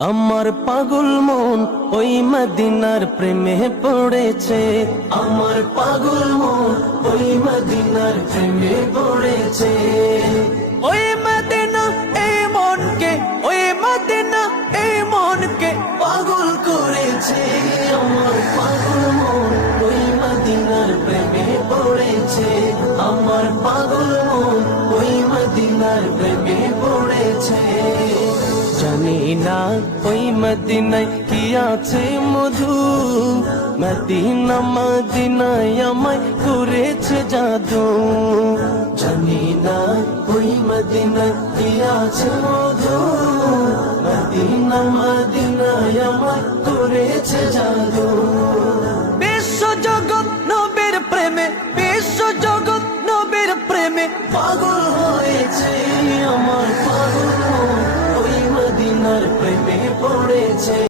আমার পাগল মন ওই মদিনার প্রেমে পড়েছে। আমার পাগল মন ওই মদিনার প্রেমে পড়েছে। ওই মদিনা এই মনকে, ওই মদিনা এই মনকে পাগল করেছে। আমার পাগল মন ওই মদিনার প্রেমে পড়েছে। আমার পাগল মন ওই মদিনার প্রেমে পড়েছে। জানি না ওই মদিনায় কি আছে মধু, মদিনা মদিনায় আমায় করেছে জাদু। জানি না ওই মদিনায় কি আছে মধু, মদিনা মদিনায় আমায় করেছে জাদু। বিশ্ব জগৎ নবীর প্রেমে, বিশ্ব জগৎ নবীর প্রেমে পাগল হয়েছে। আমার পাগল মদিনার প্রেমে পড়েছে।